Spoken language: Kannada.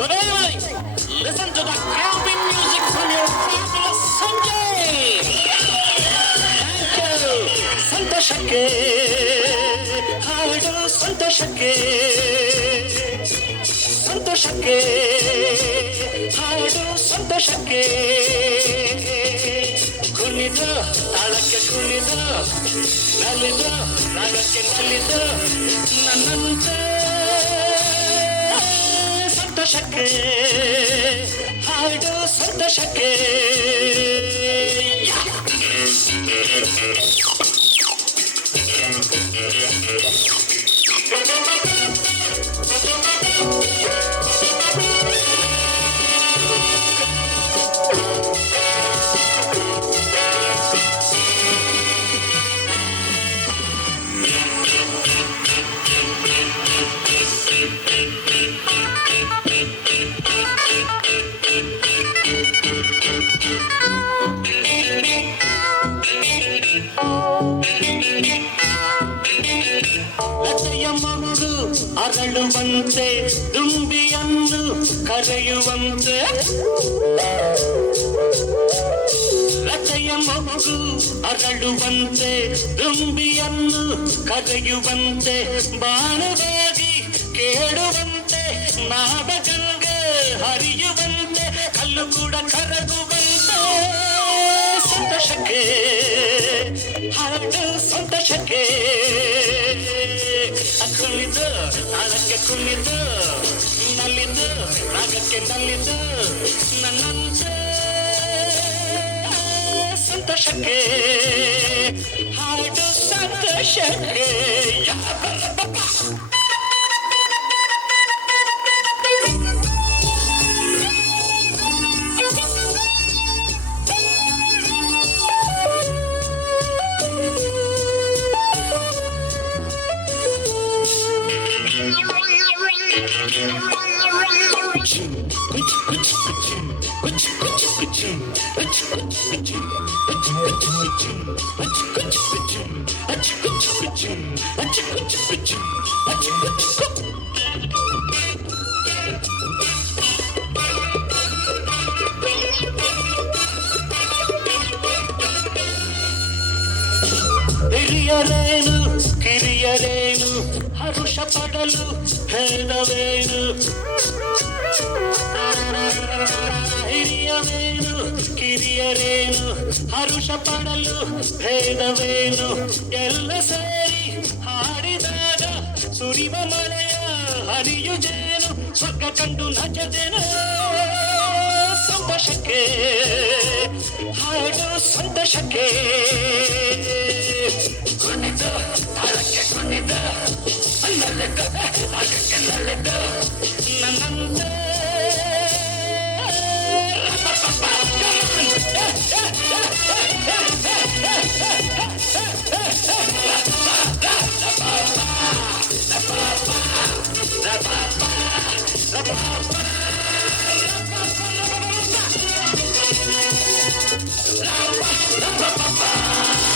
Good evening. Listen to the happy music from your fabulous Sanjay. Thank you. ಸಂತೋಷಕ್ಕೆ ಹಾಡು ಸಂತೋಷಕ್ಕೆ ಸಂತೋಷಕ್ಕೆ ಹಾಡು ಸಂತೋಷಕ್ಕೆ ಕುಣಿದ ತಾಳಕ್ಕೆ ಕುಣಿದ ನಲಿದ ರಾಗಕ್ಕೆ ನಲಿದ ನನ್ನಂತೆ ಸಂತೋಷಕ್ಕೆ ಹಾಡು ಸಂತೋಷಕ್ಕೆ ಲತೆಯ ಮಗು ಅರಳುವಂತೆ ದುಂಬಿಯನ್ನು ಕರೆಯುವಂತೆ ಲತೆಯ ಮಗು ಅರಳುವಂತೆ ದುಂಬಿಯನ್ನು ಕರೆಯುವಂತೆ ಬಾಣವಾಗಿ ಕೇಳುವಂತೆ ನಾದಗಂಗೆ ಹರಿಯುವಂತೆ ಕಲ್ಲು ಕೂಡ ಕರಗುವಂತೆ ಸಂತೋಷಕ್ಕೆ ಹಾಡು ಸಂತೋಷಕ್ಕೆ ಕುಣಿದು ತಾಳಕ್ಕೆ ಕುಣಿದು ನಲಿದು ರಾಗಕ್ಕೆ ನಲಿದು ನನ್ನಂತೆ ಸಂತೋಷಕ್ಕೆ ಹಾಡು ಸಂತೋಷಕ್ಕೆ ಹಿರಿಯರೇನು ಕಿರಿಯರೇನು ಹರುಷ ಪಡಲು ಭೇದವೇನು ಹಿರಿಯವೇನು ಕಿರಿಯರೇನು ಹರುಷ ಪಡಲು ಭೇದವೇನು ಎಲ್ಲ ಸೇರಿ ಹಾಡಿದಾಗ ಸುರಿವ ಮಳೆಯ ಹರಿಯು ಜೇನು ಸ್ವರ್ಗ ಕಂಡು ನಚದೇನು ಸಂತೋಷಕ್ಕೆ ಹಾಡು ಸಂತೋಷಕ್ಕೆ ಕುಣಿದ ತಾಳಕ್ಕೆ ಕುಣಿದ ನಲಿದ ರಾಗಕ್ಕೆ ನಲಿದ ನನ್ನಂತೆ La